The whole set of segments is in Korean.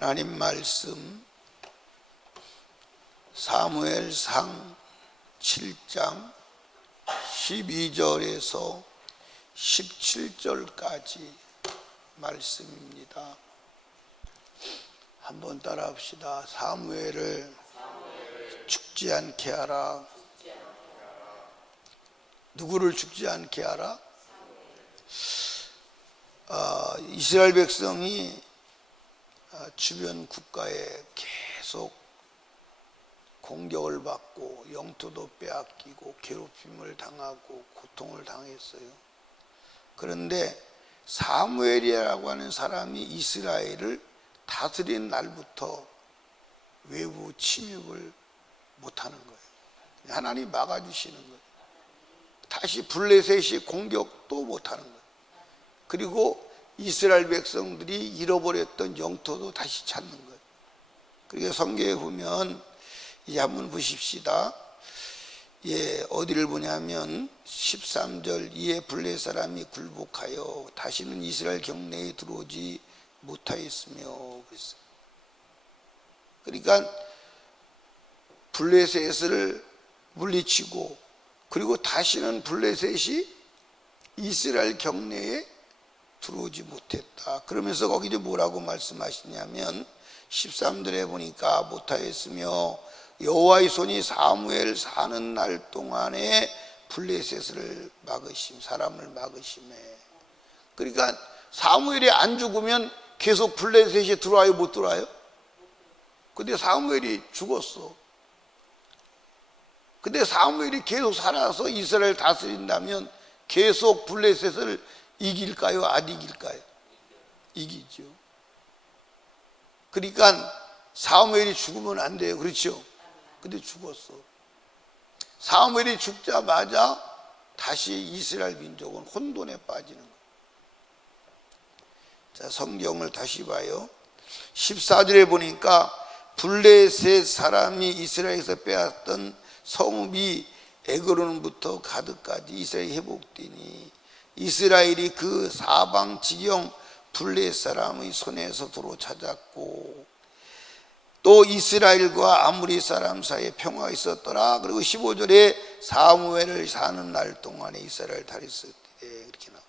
하나님 말씀 사무엘상 7장 12절에서 17절까지 말씀입니다. 한번 따라 합시다. 사무엘을 죽지 않게 하라. 누구를 죽지 않게 하라? 이스라엘 백성이 주변 국가에 계속 공격을 받고 영토도 빼앗기고 괴롭힘을 당하고 고통을 당했어요. 그런데 사무엘이라고 하는 사람이 이스라엘을 다스린 날부터 외부 침입을 못하는 거예요. 하나님이 막아주시는 거예요. 다시 블레셋이 공격도 못하는 거예요. 그리고 이스라엘 백성들이 잃어버렸던 영토도 다시 찾는 거예요. 그러니까 성경에 보면 이제 한번 보십시다. 어디를 보냐면 13절 이에 블레셋 사람이 굴복하여 다시는 이스라엘 경내에 들어오지 못하였으며 그랬어요. 그러니까 블레셋을 물리치고 그리고 다시는 블레셋이 이스라엘 경내에 들어오지 못했다. 그러면서 거기 뭐라고 말씀하시냐면 13절에 보니까 못하였으며 여호와의 손이 사무엘 사는 날 동안에 블레셋을 막으심, 사람을 막으심에. 그러니까 사무엘이 안 죽으면 계속 블레셋이 들어와요, 못 들어와요? 근데 사무엘이 죽었어. 근데 사무엘이 계속 살아서 이스라엘 다스린다면 계속 블레셋을 이길까요? 안 이길까요? 이기죠. 그러니까 사무엘이 죽으면 안 돼요. 그렇죠? 근데 죽었어. 사무엘이 죽자마자 다시 이스라엘 민족은 혼돈에 빠지는 거예요. 자, 성경을 다시 봐요. 14절에 보니까 블레셋 사람이 이스라엘에서 빼앗던 성읍이 에그론부터 가드까지 이스라엘이 회복되니 이스라엘이 그 사방 지경 블레셋 사람의 손에서 도로 찾았고 또 이스라엘과 아무리 사람 사이에 평화가 있었더라. 그리고 15절에 사무엘을 사는 날 동안에 이스라엘 다리스 이렇게 나와.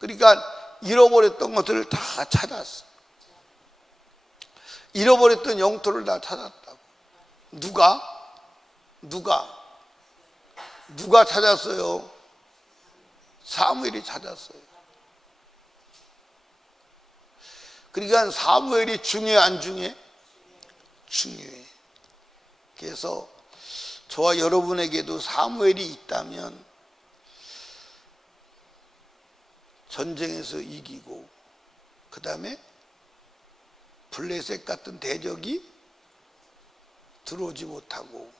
그러니까 잃어버렸던 것들을 다 찾았어. 잃어버렸던 영토를 다 찾았다고. 누가 찾았어요? 사무엘이 찾았어요. 그러니까 사무엘이 중요해 안 중요해? 중요해. 그래서 저와 여러분에게도 사무엘이 있다면 전쟁에서 이기고 그 다음에 블레셋 같은 대적이 들어오지 못하고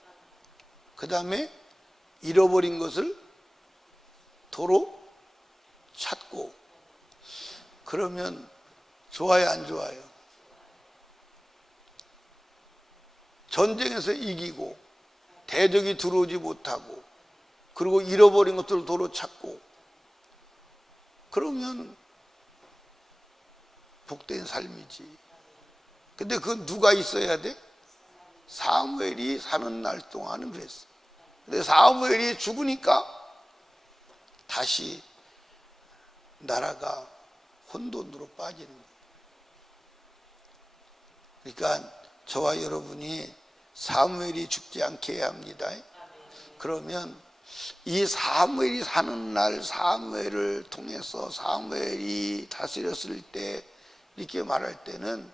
그 다음에 잃어버린 것을 도로 찾고 그러면 좋아요 안 좋아요? 전쟁에서 이기고 대적이 들어오지 못하고 그리고 잃어버린 것들을 도로 찾고 그러면 복된 삶이지. 근데 그건 누가 있어야 돼? 사무엘이 사는 날 동안은 그랬어. 근데 사무엘이 죽으니까 다시 나라가 혼돈으로 빠지는 거예요. 그러니까 저와 여러분이 사무엘이 죽지 않게 해야 합니다. 그러면 이 사무엘이 사는 날 사무엘을 통해서 사무엘이 다스렸을 때 이렇게 말할 때는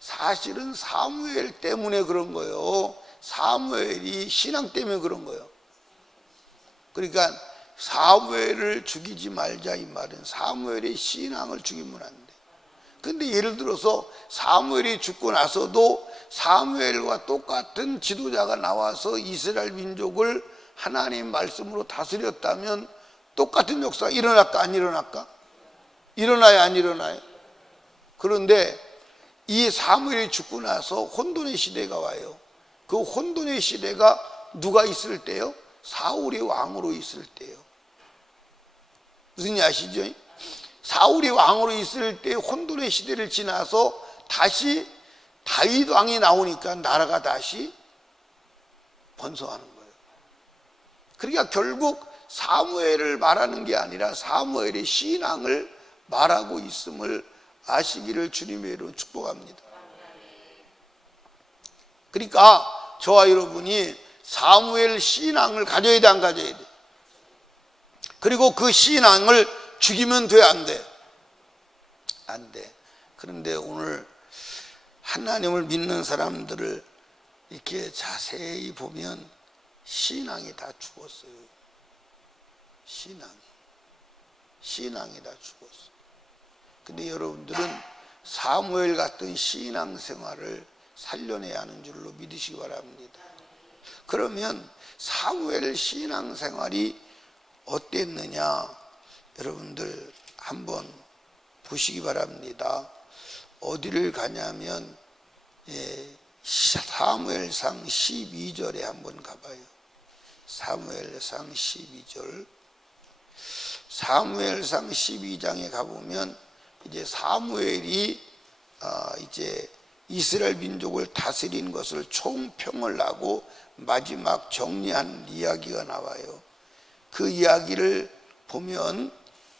사실은 사무엘 때문에 그런 거예요. 사무엘이 신앙 때문에 그런 거예요. 그러니까 사무엘을 죽이지 말자 이 말은 사무엘의 신앙을 죽이면 안 돼. 근데 예를 들어서 사무엘이 죽고 나서도 사무엘과 똑같은 지도자가 나와서 이스라엘 민족을 하나님 말씀으로 다스렸다면 똑같은 역사가 일어날까 안 일어날까? 일어나요 안 일어나요? 그런데 이 사무엘이 죽고 나서 혼돈의 시대가 와요. 그 혼돈의 시대가 누가 있을 때요? 사울이 왕으로 있을 때요. 무슨 일 아시죠? 사울이 왕으로 있을 때 혼돈의 시대를 지나서 다시 다윗 왕이 나오니까 나라가 다시 번성하는 거예요. 그러니까 결국 사무엘을 말하는 게 아니라 사무엘의 신앙을 말하고 있음을 아시기를 주님의 이름으로 축복합니다. 그러니까 저와 여러분이 사무엘 신앙을 가져야 돼, 안 가져야 돼? 그리고 그 신앙을 죽이면 돼, 안 돼? 안 돼. 그런데 오늘 하나님을 믿는 사람들을 이렇게 자세히 보면 신앙이 다 죽었어요. 신앙이 다 죽었어요. 근데 여러분들은 사무엘 같은 신앙 생활을 살려내야 하는 줄로 믿으시기 바랍니다. 그러면 사무엘 신앙 생활이 어땠느냐, 여러분들 한번 보시기 바랍니다. 어디를 가냐면 사무엘상 12절에 한번 가봐요. 사무엘상 12절. 사무엘상 12장에 가보면 이제 사무엘이 이제 이스라엘 민족을 다스린 것을 총평을 하고 마지막 정리한 이야기가 나와요. 그 이야기를 보면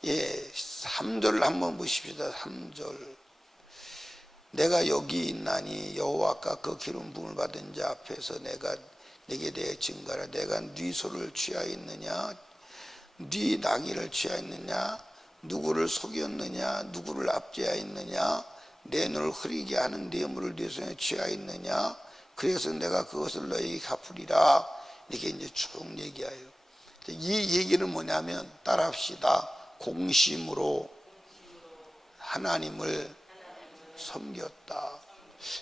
3절을 한번 보십시다. 3절. 내가 여기 있나니 여호와께 그 기름 부음을 받은 자 앞에서 내가 내게 대해 증거하라. 내가 네 소를 취하였느냐, 네 낭의를 취하였느냐, 누구를 속였느냐, 누구를 압제하였느냐, 내 눈을 흐리게 하는 뇌물을 네 손에 취하였느냐, 그래서 내가 그것을 너에게 갚으리라. 이렇게 이제 쭉 얘기해요. 이 얘기는 뭐냐면 따라합시다. 공심으로 하나님을 섬겼다.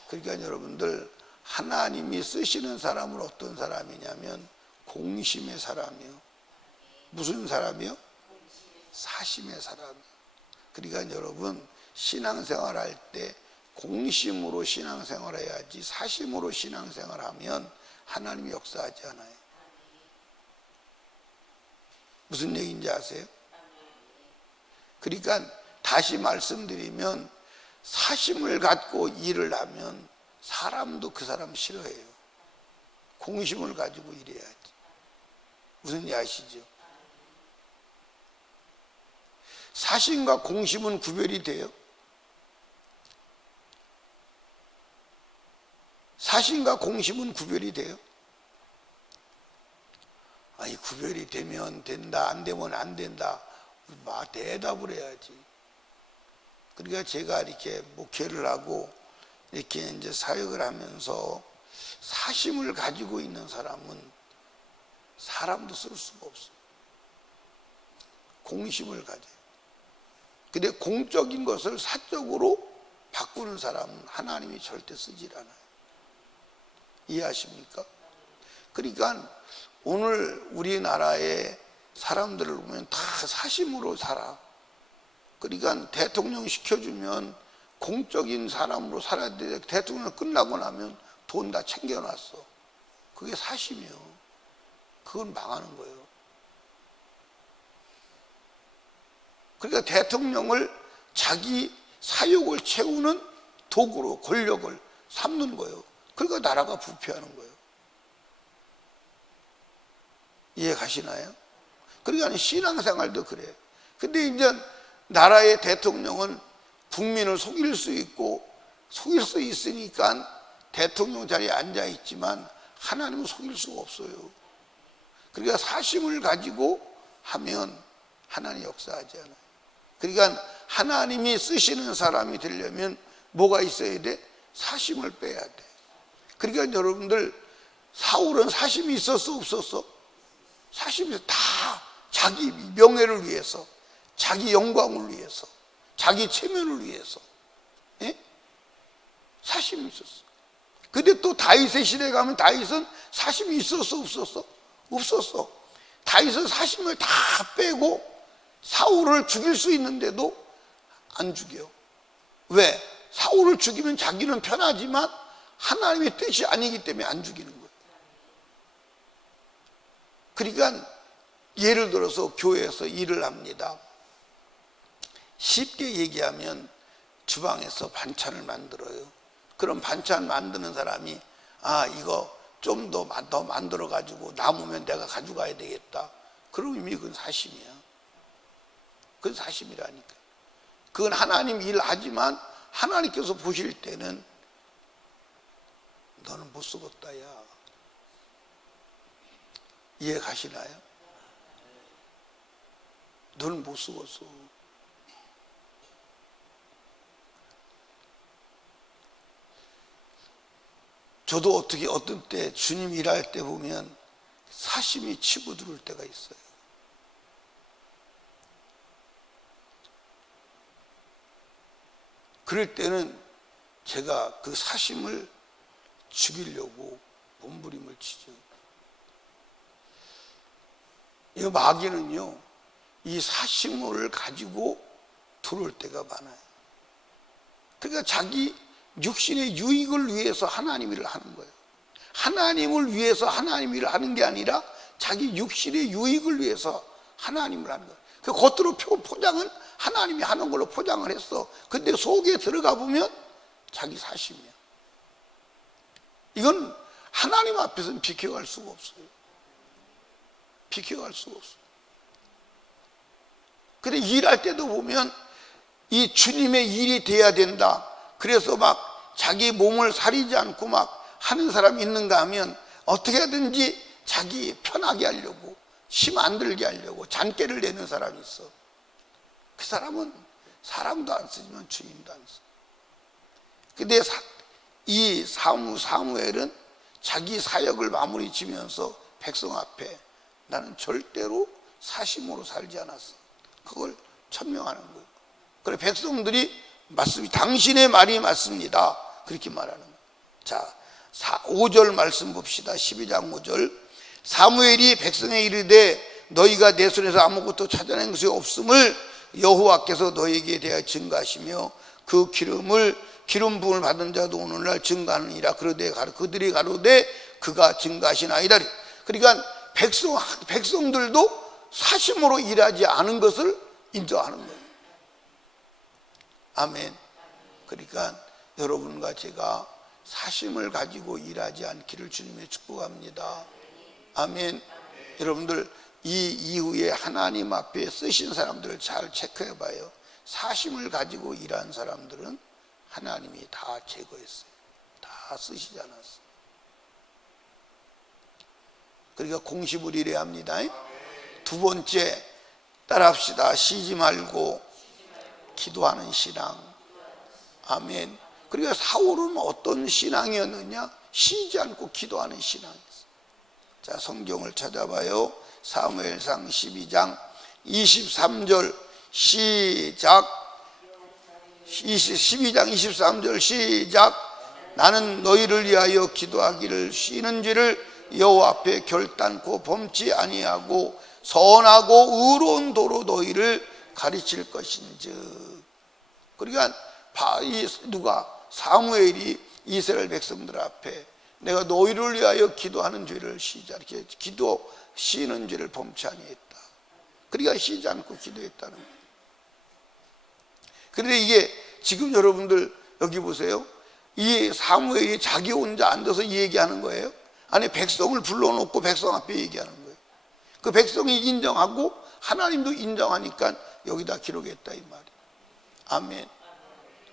그러니까 여러분들, 하나님이 쓰시는 사람은 어떤 사람이냐면 공심의 사람이요. 무슨 사람이요? 사심의 사람이요. 그러니까 여러분, 신앙생활 할 때 공심으로 신앙생활 해야지 사심으로 신앙생활 하면 하나님이 역사하지 않아요. 무슨 얘기인지 아세요? 그러니까 다시 말씀드리면 사심을 갖고 일을 하면 사람도 그 사람 싫어해요. 공심을 가지고 일해야지. 무슨 얘기 아시죠? 사심과 공심은 구별이 돼요? 사심과 공심은 구별이 돼요? 아니, 구별이 되면 된다, 안 되면 안 된다. 대답을 해야지. 그러니까 제가 이렇게 목회를 하고 이렇게 이제 사역을 하면서 사심을 가지고 있는 사람은 사람도 쓸 수가 없어요. 공심을 가져요. 근데 공적인 것을 사적으로 바꾸는 사람은 하나님이 절대 쓰질 않아요. 이해하십니까? 그러니까 오늘 우리나라의 사람들을 보면 다 사심으로 살아. 그러니까 대통령 시켜주면 공적인 사람으로 살아야 돼. 대통령 끝나고 나면 돈 다 챙겨놨어. 그게 사심이요. 그건 망하는 거예요. 그러니까 대통령을 자기 사욕을 채우는 도구로 권력을 삼는 거예요. 그러니까 나라가 부패하는 거예요. 이해 가시나요? 그러니까 신앙생활도 그래요. 근데 이제 나라의 대통령은 국민을 속일 수 있고 속일 수 있으니까 대통령 자리에 앉아 있지만 하나님은 속일 수가 없어요. 그러니까 사심을 가지고 하면 하나님 역사하지 않아요. 그러니까 하나님이 쓰시는 사람이 되려면 뭐가 있어야 돼? 사심을 빼야 돼. 그러니까 여러분들, 사울은 사심이 있었어, 없었어? 사심이 다 자기 명예를 위해서, 자기 영광을 위해서, 자기 체면을 위해서, 예? 사심이 있었어. 근데 또 다윗의 시대에 가면 다윗은 사심이 있었어, 없었어? 없었어. 다윗은 사심을 다 빼고 사울을 죽일 수 있는데도 안 죽여. 왜? 사울을 죽이면 자기는 편하지만 하나님의 뜻이 아니기 때문에 안 죽이는 거예요. 그러니까 예를 들어서 교회에서 일을 합니다. 쉽게 얘기하면 주방에서 반찬을 만들어요. 그런 반찬 만드는 사람이 이거 좀 더 만들어 가지고 남으면 내가 가져가야 되겠다. 그럼 이미 그건 사심이야. 그건 사심이라니까. 그건 하나님 일하지만 하나님께서 보실 때는 너는 못 쓰겠다 야. 이해 가시나요? 너는 못 쓰겠어. 저도 어떤 때 주님 일할 때 보면 사심이 치고 들어올 때가 있어요. 그럴 때는 제가 그 사심을 죽이려고 몸부림을 치죠. 이 마귀는요, 이 사심을 가지고 들어올 때가 많아요. 그러니까 자기 육신의 유익을 위해서 하나님 일을 하는 거예요. 하나님을 위해서 하나님 일을 하는 게 아니라 자기 육신의 유익을 위해서 하나님을 하는 거예요. 그 겉으로 포장은 하나님이 하는 걸로 포장을 했어. 근데 속에 들어가 보면 자기 사심이야. 이건 하나님 앞에서는 비켜갈 수가 없어요. 비켜갈 수가 없어요. 근데 일할 때도 보면 이 주님의 일이 돼야 된다. 그래서 막 자기 몸을 사리지 않고 막 하는 사람이 있는가 하면 어떻게 하든지 자기 편하게 하려고, 심 안 들게 하려고 잔꾀를 내는 사람이 있어. 그 사람은 사람도 안 쓰지만 주님도 안 써. 근데 이 사무엘은 자기 사역을 마무리 지면서 백성 앞에 나는 절대로 사심으로 살지 않았어. 그걸 천명하는 거예요. 그래 백성들이 맞습니다. 당신의 말이 맞습니다. 그렇게 말하는 거예요. 자, 5절 말씀 봅시다. 12장 5절. 사무엘이 백성에 이르되 너희가 내 손에서 아무것도 찾아낸 것이 없음을 여호와께서 너희에게 대하여 증거하시며 그 기름 부음을 받은 자도 오늘날 증거하느니라. 그들이 가로되 그가 증거하시나이다. 그러니까 백성들도 사심으로 일하지 않은 것을 인정하는 거예요. 아멘. 그러니까 여러분과 제가 사심을 가지고 일하지 않기를 주님의 축복합니다. 아멘. 여러분들 이 이후에 하나님 앞에 쓰신 사람들을 잘 체크해 봐요. 사심을 가지고 일한 사람들은 하나님이 다 제거했어요. 다 쓰시지 않았어요. 그러니까 공심을 일해야 합니다. 두 번째, 따라합시다. 쉬지 말고 기도하는 신앙. 아멘. 그러니까 사울은 어떤 신앙이었느냐? 쉬지 않고 기도하는 신앙이었어요. 자, 성경을 찾아봐요. 사무엘상 12장 23절 시작. 12장 23절 시작. 나는 너희를 위하여 기도하기를 쉬는 죄를 여호와 앞에 결단코 범치 아니하고 선하고 의로운 도로 너희를 가르칠 것인즉. 그러니까 사무엘이 이스라엘 백성들 앞에 내가 너희를 위하여 기도하는 죄를 쉬지 않게, 쉬는 죄를 범치 아니했다. 그러니까 쉬지 않고 기도했다는 거예요. 그런데 이게 지금 여러분들 여기 보세요. 이 사무엘이 자기 혼자 앉아서 얘기하는 거예요. 아니, 백성을 불러놓고 백성 앞에 얘기하는 거예요. 그 백성이 인정하고 하나님도 인정하니까 여기다 기록했다 이 말이에요. 아멘.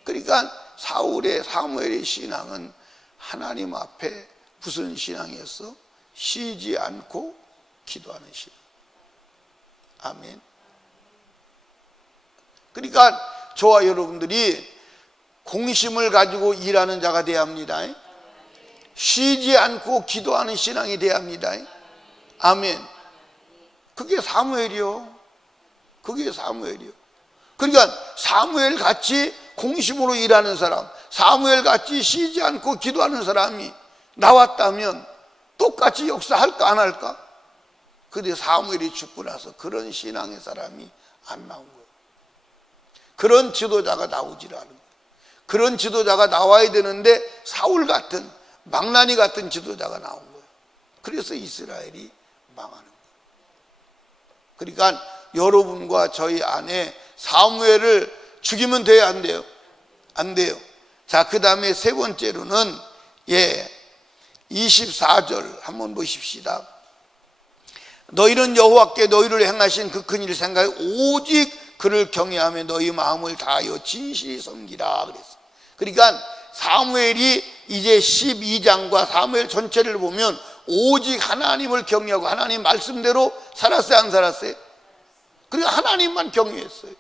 그러니까 사무엘의 신앙은 하나님 앞에 무슨 신앙이었어? 쉬지 않고 기도하는 신앙. 아멘. 그러니까 저와 여러분들이 공심을 가지고 일하는 자가 되어야 합니다. 쉬지 않고 기도하는 신앙이 되어야 합니다. 아멘. 그게 사무엘이요. 그게 사무엘이요. 그러니까 사무엘 같이 공심으로 일하는 사람, 사무엘 같이 쉬지 않고 기도하는 사람이 나왔다면 똑같이 역사할까 안 할까? 근데 사무엘이 죽고 나서 그런 신앙의 사람이 안 나온 거예요. 그런 지도자가 나오질 않은 거예요. 그런 지도자가 나와야 되는데 사울 같은, 망나니 같은 지도자가 나온 거예요. 그래서 이스라엘이 망하는 거예요. 그러니까 여러분과 저희 안에 사무엘을 죽이면 돼요, 안 돼요? 안 돼요. 자, 그 다음에 세 번째로는 24절 한번 보십시다. 너희는 여호와께 너희를 행하신 그 큰 일을 생각해 오직 그를 경외하며 너희 마음을 다하여 진실히 섬기라 그랬어. 그러니까 사무엘이 이제 12장과 사무엘 전체를 보면 오직 하나님을 경외하고 하나님 말씀대로 살았어요, 안 살았어요? 그러니까 하나님만 경외했어요.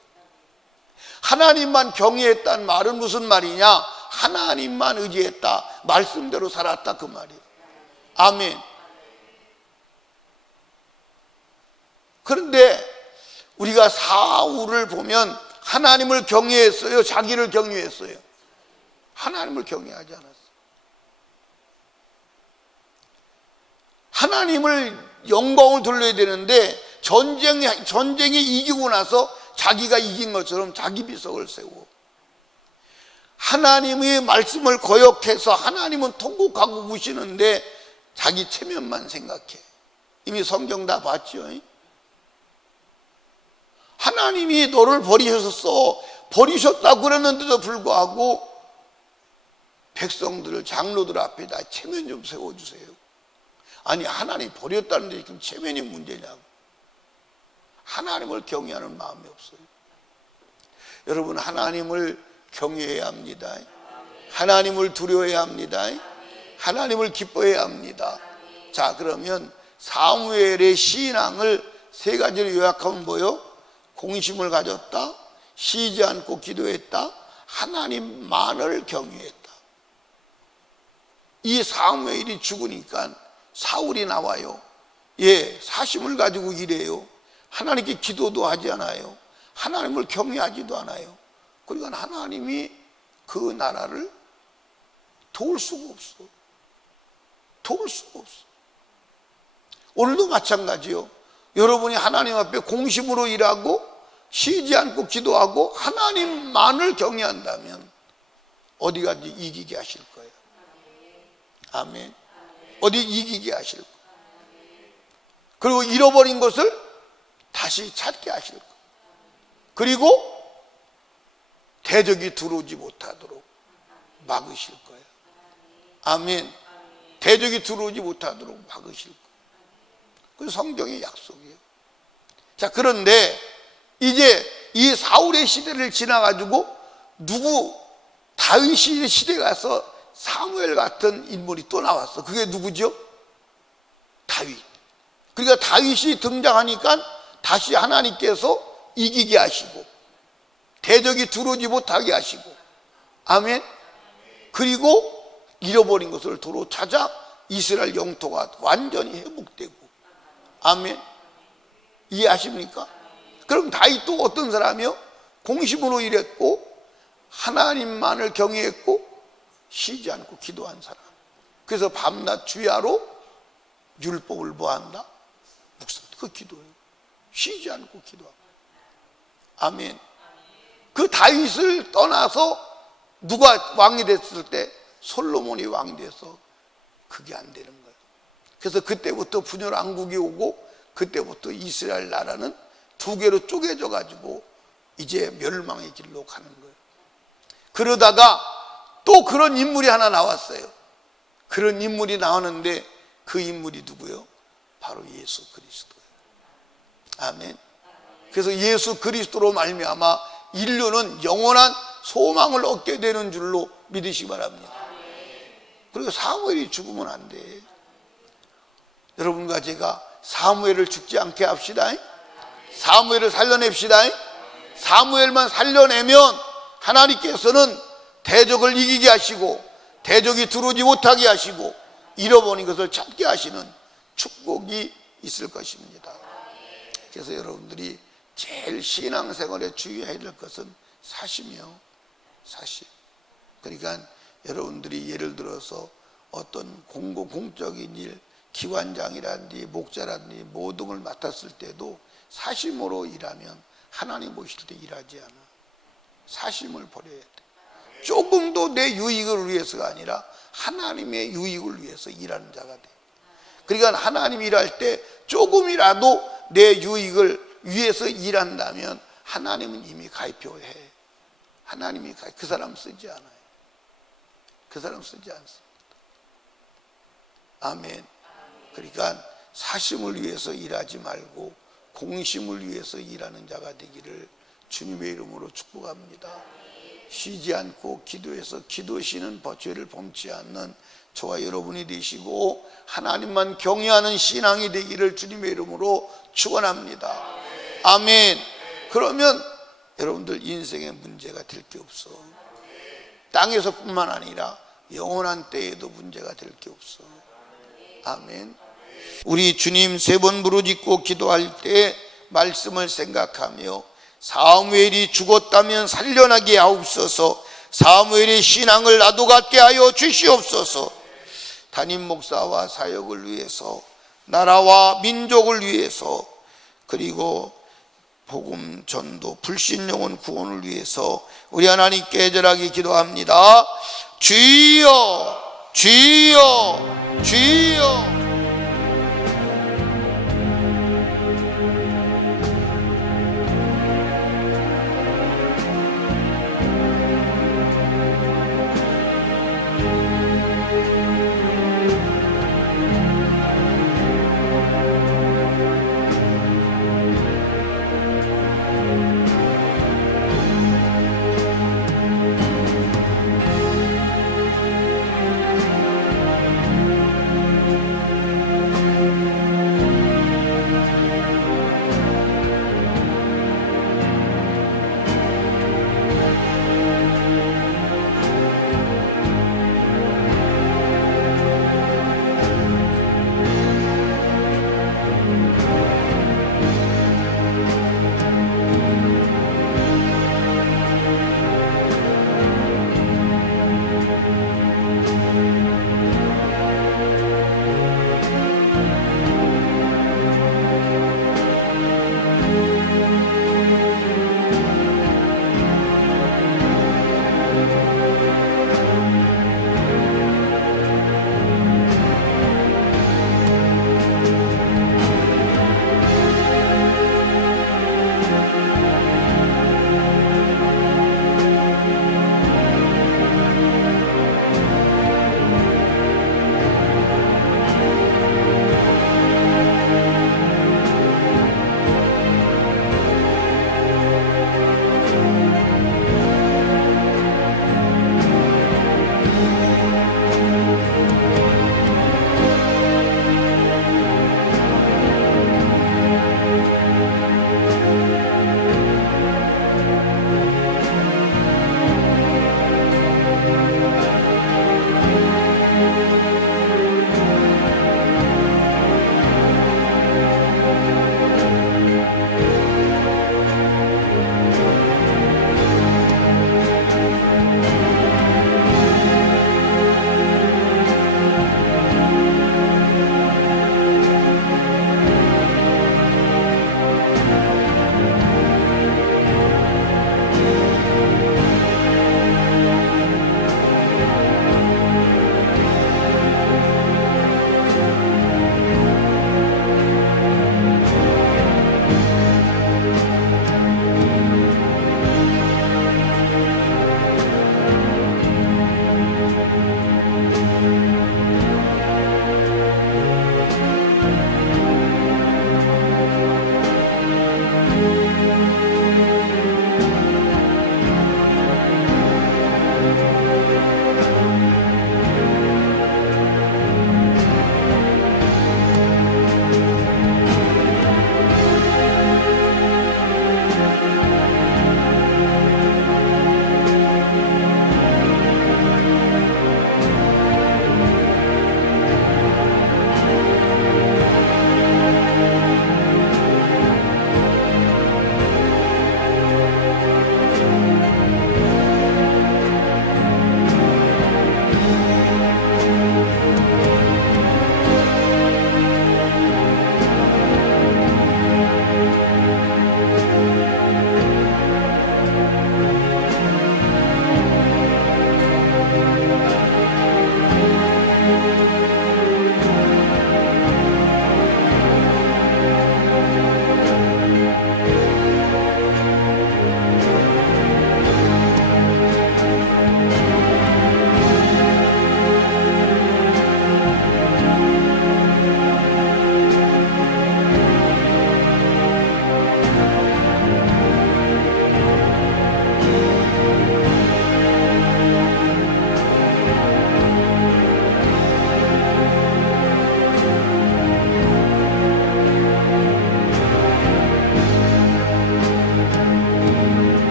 하나님만 경외했다는 말은 무슨 말이냐? 하나님만 의지했다, 말씀대로 살았다, 그 말이에요. 아멘. 그런데 우리가 사울을 보면 하나님을 경외했어요, 자기를 경외했어요? 하나님을 경외하지 않았어요. 하나님을 영광을 돌려야 되는데 전쟁에 이기고 나서 자기가 이긴 것처럼 자기 비석을 세우고, 하나님의 말씀을 거역해서 하나님은 통곡하고 우시는데 자기 체면만 생각해. 이미 성경 다 봤죠. 하나님이 너를 버리셨다고 그랬는데도 불구하고 백성들을, 장로들 앞에다 체면 좀 세워주세요. 아니, 하나님 버렸다는데 지금 체면이 문제냐고. 하나님을 경외하는 마음이 없어요. 여러분, 하나님을 경외해야 합니다. 하나님을 두려워해야 합니다. 하나님을 기뻐해야 합니다. 자, 그러면 사무엘의 신앙을 세 가지로 요약하면 뭐요? 공심을 가졌다, 쉬지 않고 기도했다, 하나님만을 경외했다. 이 사무엘이 죽으니까 사울이 나와요. 사심을 가지고 일해요. 하나님께 기도도 하지 않아요. 하나님을 경외하지도 않아요. 그러니까 하나님이 그 나라를 도울 수가 없어. 도울 수가 없어. 오늘도 마찬가지요. 여러분이 하나님 앞에 공심으로 일하고 쉬지 않고 기도하고 하나님만을 경외한다면 어디까지 이기게 하실 거예요. 아멘. 어디 이기게 하실 거예요. 그리고 잃어버린 것을 다시 찾게 하실 거예요. 그리고 대적이 들어오지 못하도록 막으실 거예요. 아멘. 대적이 들어오지 못하도록 막으실 거예요. 그 성경의 약속이에요. 자, 그런데 이제 이 사울의 시대를 지나가지고 다윗의 시대에 가서 사무엘 같은 인물이 또 나왔어. 그게 누구죠? 다윗. 그러니까 다윗이 등장하니까 다시 하나님께서 이기게 하시고 대적이 들어오지 못하게 하시고, 아멘. 그리고 잃어버린 것을 도로 찾아 이스라엘 영토가 완전히 회복되고, 아멘. 이해하십니까? 그럼 다윗도 어떤 사람이요? 공심으로 일했고 하나님만을 경외했고 쉬지 않고 기도한 사람. 그래서 밤낮 주야로 율법을 뭐한다? 묵상한다. 그 기도예요. 쉬지 않고 기도하고. 아멘. 그 다윗을 떠나서 누가 왕이 됐을 때 솔로몬이 왕이 돼서 그게 안 되는 거예요. 그래서 그때부터 분열 왕국이 오고 그때부터 이스라엘 나라는 두 개로 쪼개져 가지고 이제 멸망의 길로 가는 거예요. 그러다가 또 그런 인물이 하나 나왔어요. 그런 인물이 나오는데 그 인물이 누구요? 바로 예수 그리스도예요. 아멘. 그래서 예수 그리스도로 말미암아 인류는 영원한 소망을 얻게 되는 줄로 믿으시기 바랍니다. 그리고 사무엘이 죽으면 안 돼. 여러분과 제가 사무엘을 죽지 않게 합시다. 사무엘을 살려냅시다. 사무엘만 살려내면 하나님께서는 대적을 이기게 하시고 대적이 들어오지 못하게 하시고 잃어버린 것을 찾게 하시는 축복이 있을 것입니다. 그래서 여러분들이 제일 신앙생활에 주의해야 될 것은 사심이요. 사심. 그러니까 여러분들이 예를 들어서 어떤 공적인 일, 기관장이라든지 목자라든지 모든 걸 맡았을 때도 사심으로 일하면 하나님 보실 때 일하지 않아. 사심을 버려야 돼. 조금도 내 유익을 위해서가 아니라 하나님의 유익을 위해서 일하는 자가 돼. 그러니까 하나님 일할 때 조금이라도 내 유익을 위해서 일한다면 하나님은 이미 가입표해. 하나님이 그 사람 쓰지 않아요. 그 사람 쓰지 않습니다. 아멘. 그러니까 사심을 위해서 일하지 말고 공심을 위해서 일하는 자가 되기를 주님의 이름으로 축복합니다. 쉬지 않고 기도해서 기도시는 죄를 범치 않는 저와 여러분이 되시고 하나님만 경외하는 신앙이 되기를 주님의 이름으로 축원합니다. 아멘. 그러면 여러분들 인생에 문제가 될 게 없어. 땅에서뿐만 아니라 영원한 때에도 문제가 될 게 없어. 아멘. 우리 주님 3번 부르짖고 기도할 때 말씀을 생각하며 사무엘이 죽었다면 살려나게 하옵소서. 사무엘의 신앙을 나도 갖게 하여 주시옵소서. 담임 목사와 사역을 위해서, 나라와 민족을 위해서, 그리고 복음 전도 불신영혼 구원을 위해서 우리 하나님께 애절하게 기도합니다. 주여 주여 주여.